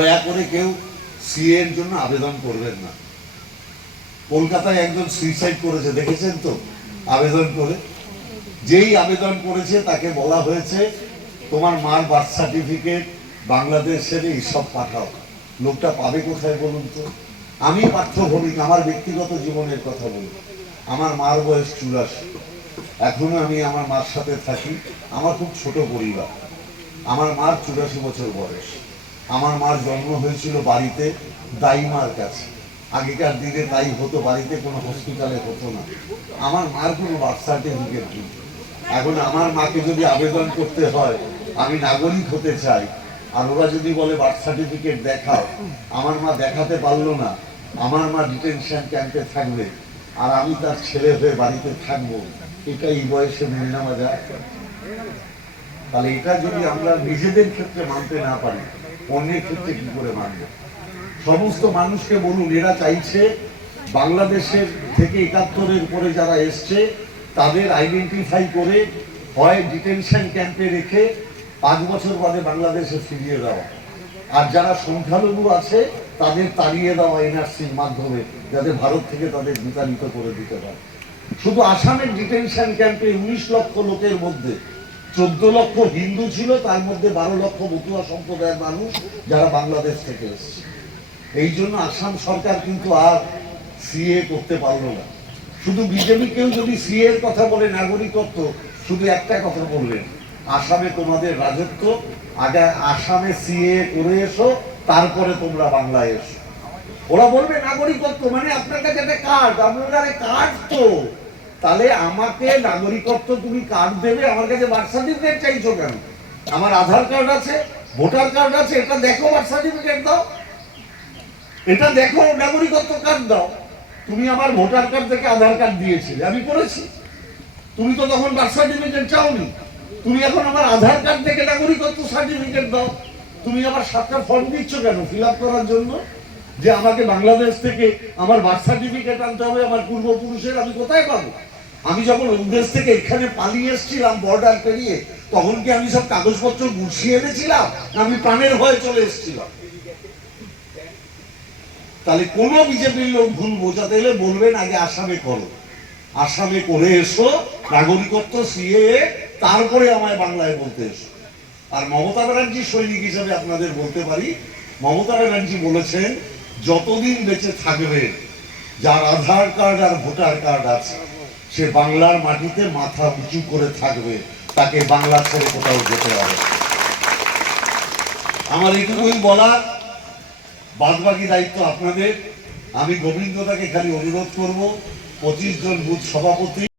দয়া করে কেউ সিএ এর জন্য আবেদন করবেন না। কলকাতায় একজন সুইসাইড করেছে, দেখেছেন তো? আবেদন করে। যেই আবেদন করেছে, তাকে বলা হয়েছে, তোমার মার বার্থ সার্টিফিকেট বাংলাদেশের এইসব পাঠাও। লোকটা পাবে কোথায় বলুন তো? আমি পার্থ ভৌমিক, আমার ব্যক্তিগত জীবনের কথা বলি। আমার মার বয়স চুরাশি। এখনও আমি আমার মার সাথে থাকি। আমার খুব ছোট পরিবার। আমার মার চুরাশি বছর বয়স। আমার মার জন্ম হয়েছিল বাড়িতে দাইমার কাছে। আগেকার দিনে তাই হতো, বাড়িতে কোনো হসপিটালে হতো না। আমার মার কোনো বার্থ সার্টিফিকেট নেই। এখন আমার মাকে যদি আবেদন করতে হয়, আমি নাগরিক হতে চাই, আর ওরা যদি বলে বার্থ সার্টিফিকেট দেখাও, আমার মা দেখাতে পারল না, আমার মা ডিটেনশন ক্যাম্পে থাকবে, আর আমি তার ছেলে হয়ে বাড়িতে থাকব এটা এই বয়সে মেনে নেওয়া যায়। তাহলে এটা যদি আমরা নিজেদের ক্ষেত্রে মানতে না পারি অন্যের ক্ষেত্রে কি করে মানবো? সমস্ত মানুষকে বলুন, এরা চাইছে বাংলাদেশের থেকে একাত্তরের উপরে যারা এসছে, তাদের আইডেন্টিফাই করে হয় ডিটেনশন ক্যাম্পে রেখে পাঁচ বছর বাদে বাংলাদেশে ফিরিয়ে দেওয়া। আর যারা সংখ্যালঘু আছে, তাদের তাড়িয়ে দেওয়া এনআরসির মাধ্যমে, যাতে ভারত থেকে তাদের বিতাড়িত করে দিতে পারে। শুধু আসামের ডিটেনশন ক্যাম্পে উনিশ লক্ষ লোকের মধ্যে চোদ্দ লক্ষ হিন্দু ছিল, তার মধ্যে বারো লক্ষ মতুয়া সম্প্রদায়ের মানুষ যারা বাংলাদেশ থেকে এসেছে। এই জন্য আসাম সরকার কিন্তু আর সিএ করতে পারল না। শুধু বিজেপি কেউ যদি সিএ এর কথা বলে, নাগরিকত্ব, শুধু একটা কথা বললেন, আসামে তোমাদের রাজত্ব, আগে আসামে সিএ করে এসো, তারপরে তোমরা বাংলায় এসো। ওরা বলবে, নাগরিকত্ব মানে আপনার কাছে একটা কার্ড আপনার কার্ড তো। তাহলে আমাকে নাগরিকত্ব তুমি কার্ড দেবে, আমার কাছে বার্থ সার্টিফিকেট চাইছো কেন? আমার আধার কার্ড আছে, ভোটার কার্ড আছে, এটা দেখো বার্থ সার্টিফিকেট দাও। এটা দেখো নাগরিকত্ব কার্ড দাও। তুমি আমার ভোটার কার্ড থেকে আধার কার্ড দিয়েছিলে, আমি করেছি। তুমি তো তখন বার্থ সার্টিফিকেট চাওনি। তুমি এখন আমার আধার কার্ড থেকে নাগরিকত্ব সার্টিফিকেট দাও। তুমি আবার সাতটা ফর্ম দিচ্ছ কেন ফিল করার জন্য? যে আমাকে বাংলাদেশ থেকে আমার বার্থ সার্টিফিকেট আনতে হবে, আমার পূর্বপুরুষের, আমি কোথায় পাবো? আমি যখন ওই থেকে এখানে পালিয়ে এসেছিলাম বর্ডার পেরিয়ে, তখন কি আমি সব কাগজপত্র গুছিয়ে এনেছিলাম? আমি প্রাণের ভয়ে চলে এসেছিলাম? তাহলে কোন বিজেপির লোক ভুল বোঝাতে এলে বলবেন, আগে আসামে করো। আসামে করে এসো, নাগরিকত্ব সিএ তারপরে আমায় বাংলায় বলতে এসো। আর মমতা ব্যানার্জি সৈনিক হিসেবে আপনাদের বলতে পারি, মমতা ব্যানার্জি বলেছেন, যতদিন বেঁচে থাকবে যার আধার কার্ড আর ভোটার কার্ড আছে, সে বাংলার মাটিতে মাথা উঁচু করে থাকবে, তাকে বাংলা ছেড়ে কোথাও যেতে হবে আমার এইটুকুই বলার, বাদবাকি দায়িত্ব আপনাদের। আমি গোবিন্দদাকে খালি অনুরোধ করব, পঁচিশ জন বুথ সভাপতি